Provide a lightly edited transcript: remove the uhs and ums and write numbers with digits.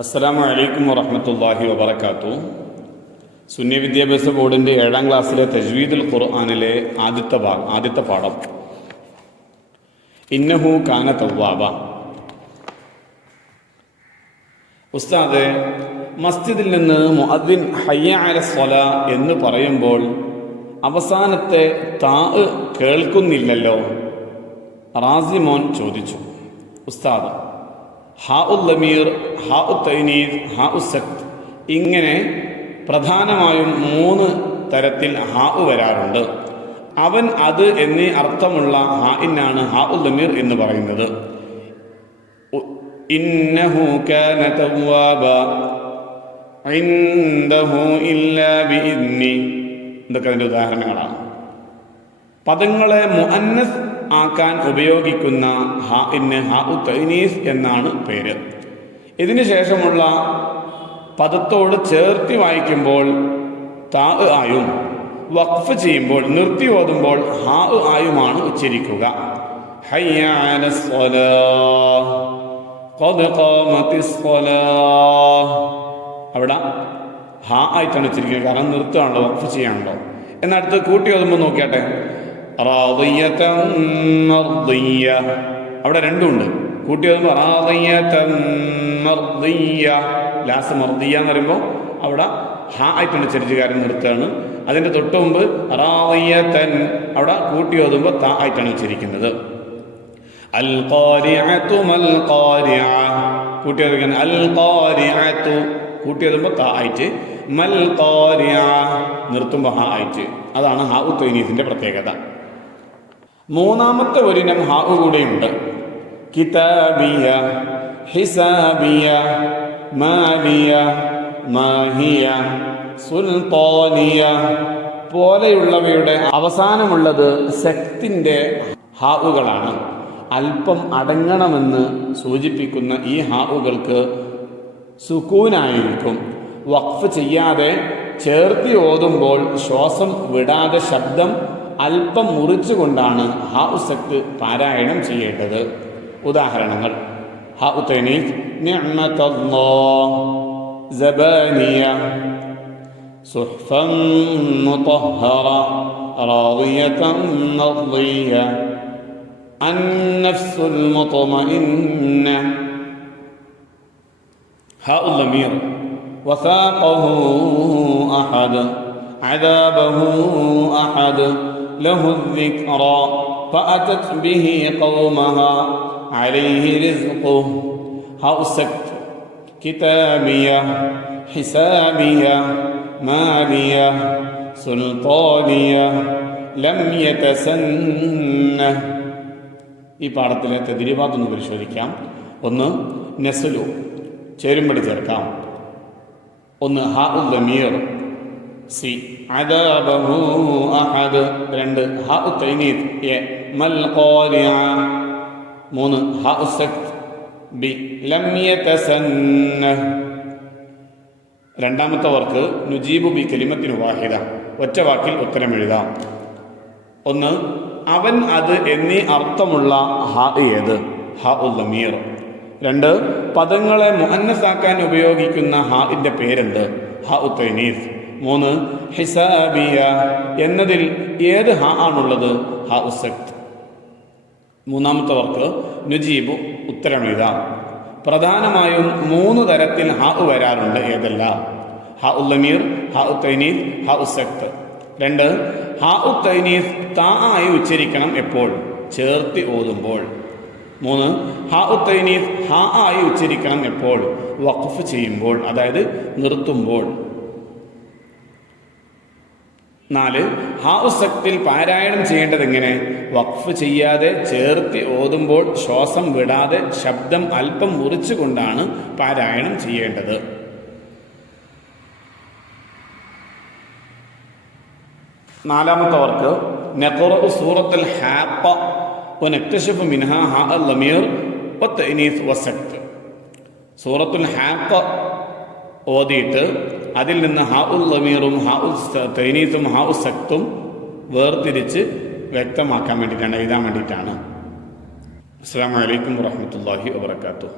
അസ്സലാമു അലൈക്കും വറഹ്മത്തുള്ളാഹി വബറകാതുഹു. സുന്നി വിദ്യാഭ്യാസ ബോർഡിൻ്റെ 7ാം ക്ലാസ്സിലെ തജ്വീദുൽ ഖുർആനിലെ ആദ്യത്തെ പാഠം ഇന്നഹു കാന തവ്വാബ. ഉസ്താദ്, മസ്ജിദിൽ നിന്ന് മുഅദ്ദിൻ ഹയ്യ അലസ് സ്വലാ എന്ന് പറയുമ്പോൾ അവസാനത്തെ താ കേൾക്കുന്നില്ലല്ലോ. റാസി മോൻ ചോദിച്ചു. ഉസ്താദ്, ഹാ ഉൽ ലമീർ, ഹാ ഉ തൈനീസ്, ഹാ ഉ സക്ത്, ഇങ്ങനെ പ്രധാനമായും 3 തരത്തിൽ ഹാ വരാറുണ്ട്. അവൻ അത് എന്നീ അർത്ഥമുള്ള ഹാഇനാണ് ഹാ ഉൽ ലമീർ എന്ന് പറയുന്നത്. ഇന്നഹു കാന തവ്വാബ ഇൻദഹു ഇല്ലാ ബിഇദ്നി. ഇതൊക്കെ അതിൻ്റെ ഉദാഹരണങ്ങളാണ്. പദങ്ങളെ മുഅന്നസ് ആക്കാൻ ഉപയോഗിക്കുന്ന ഹാഇന് ഹാ ഉ തൈനീസ് എന്നാണ് പേര്. ഇതിനു ശേഷമുള്ള പദത്തോട് ചേർത്തി വായിക്കുമ്പോൾ താ ആയും വഖഫ് ചെയ്യുമ്പോൾ നിർത്തി ഓതുമ്പോൾ ഹാ ആയുമാണ് ഉച്ചരിക്കുക. ഹയ്യ അലസ് സ്വലാഹ്, ഖദ് ഖാമത്തിസ് സ്വലാഹ്. അവിടെ ഹാ ആയിട്ടാണ് ഉച്ചരിക്കുന്നത്, കാരണം നിർത്തുകയാണല്ലോ, വഖഫ് ചെയ്യാണല്ലോ. എന്നടുത്ത് കൂട്ടി ഓതുമ്പോൾ നോക്കിയാട്ടെ, റാദിയതൻ മർദിയ. അവിടെ രണ്ടുമുണ്ട്. കൂട്ടി ഓതുമ്പോൾ റാദിയതൻ മർദിയ, ലാസ്റ്റ് മർദിയ എന്ന് പറയുമ്പോൾ അവിടെ ഹാ ആയിട്ടാണ് ഉച്ചരിച്ചുകാരൻ നിർത്തുകയാണ്. അതിൻ്റെ തൊട്ട് മുമ്പ് റാദിയതൻ, അവിടെ കൂട്ടി ഓതുമ്പോൾ താ ആയിട്ടാണ് ഉച്ചരിക്കുന്നത്. അൽ ഖാരിഅതു മൽ ഖാരിഅ, കൂട്ടി ഓതുമ്പോൾ അൽ ഖാരിഅതു, കൂട്ടി ഓതുമ്പോൾ താ ആയിട്ട്, മൽ ഖാരിഅ നിർത്തുമ്പോൾ ഹാ ആയിട്ട്. അതാണ് ഹാ ഉ തൈനീസിന്റെ പ്രത്യേകത. മൂന്നാമത്തെ ഒരിനം ഹാ കൂടെയുണ്ട്. കിതാബിയ, ഹിസാബിയ, മാലിയ, മാഹിയ, സുൽത്താനിയ പോലെയുള്ളവയുടെ അവസാനമുള്ളത് സക്തിന്റെ ഹാവുകളാണ്. അല്പം അടങ്ങണമെന്ന് സൂചിപ്പിക്കുന്ന ഈ ഹാവുകൾക്ക് സുക്കൂനായിരിക്കും. വഖഫ് ചെയ്യാതെ ചേർത്തി ഓതുമ്പോൾ ശ്വാസം വിടാതെ ശബ്ദം അല്പം മുറിച്ചുകൊണ്ടാണ് ഹാ ഉ സക്ത് പാരായണം ചെയ്യേണ്ടത്. ഉദാഹരണങ്ങൾ: ഹാ ഉ തൈനീസ് നിഅ്മതല്ലാഹ്, സബാനിയ, സുഹ്ഫൻ മുതഹ്ഹറ, റാദിയതൻ മർദിയ, അൻ-നഫ്സുൽ മുത്മഇന്ന. ഹാ ഉൽ ലമീർ വസാഖഹു അഹദ്, അദാബഹു അഹദ്, ലഹു الذിക്റ ഫഅതത് ബിഹി ഖൗമഹ അലൈഹി റിസ്ഖുഹു. ഹാ ഉ സക്ത് കിതാബിയ, ഹിസാബിയ, മാലിയ, സുൽത്താനിയ, ലം യതസന്ന. ഈ പാഠത്തിലെ തദ്രീബാത്ത് ഒന്ന് പരിശോധിക്കാം. ഒന്ന് നസ്ലു, ചേരുമ്പടി ചേർക്കാം. ഒന്ന് ഹാ ഉൽ ലമീർ, സി, അദാബഹു അഹദ്. 2 ഹാ ഉ തൈനീസ്, എ, മൽ ഖാരിഅ. 3 ഹാ ഉ സക്ത്, ബി, ലം യതസന്ന. രണ്ടാമത്തെ വർക്ക് നുജീബു ബി കലിമത്തിൻ വാഹിദ, ഒറ്റ വാക്കിൽ ഉത്തരം എഴുതാം. 1 അവൻ അത് എന്നീ അർത്ഥമുള്ള ഹാ ഏത്? ഹാ ഉൽ ലമീർ. 2 പദങ്ങളെ മുഅന്നസാക്കാൻ ഉപയോഗിക്കുന്ന ഹാഇന്റെ പേരെന്ത്? ഹാ ഉ തൈനീസ്. 3 ഹിസാബിയ എന്നതിൽ ഏത് ഹാ ആണുള്ളത്? ഹാ ഉ സക്ത്. മൂന്നാമത്തെ വർക്ക് നുജീബു, ഉത്തരം എഴുതാം. പ്രധാനമായും 3 തരത്തിൽ ഹാ വരാറുണ്ട്. ഏതെല്ലാം? ഹാ ഉൽ ലമീർ, ഹാ ഉ തൈനീസ്, ഹാ ഉ സക്ത്. 2 ഹാ ഉ തൈനീസ് താ ആയി ഉച്ചരിക്കണം എപ്പോൾ? ചേർത്തി ഓതുമ്പോൾ. 3 ഹാ ഉ തൈനീസ് ഹാ ആയി ഉച്ചരിക്കണം എപ്പോൾ? വഖഫ് ചെയ്യുമ്പോൾ, അതായത് നിർത്തുമ്പോൾ. 4 ഹാ ഉ സക്തിൽ പാരായണം ചെയ്യേണ്ടത് എങ്ങനെ? വഖഫ് ചെയ്യാതെ ചേർത്തി ഓതുമ്പോൾ ശ്വാസം വിടാതെ ശബ്ദം അല്പം മുറിച്ചുകൊണ്ടാണ് പാരായണം ചെയ്യേണ്ടത്. നാലാമത്തെ വർക്ക് നഖറഉ സൂറത്തുൽ ഹാഖ വനക്തശിഫു മിൻഹാ ഹാ അൽ ലമീർ വത്തൈനീസ് വസക്ത്. സൂറത്തുൽ ഹാഖ ഓതിയിട്ട് അതിൽ നിന്ന് ഹാ ഉൽ ലമീറും ഹാ ഉൽ തൈനീസും ഹാ ഉ സക്തും വേർതിരിച്ച് വ്യക്തമാക്കാൻ വേണ്ടിയിട്ടാണ്, എഴുതാൻ വേണ്ടിയിട്ടാണ്. അസ്സലാമു അലൈക്കും വറഹ്മത്തുള്ളാഹി വബറകാതുഹു.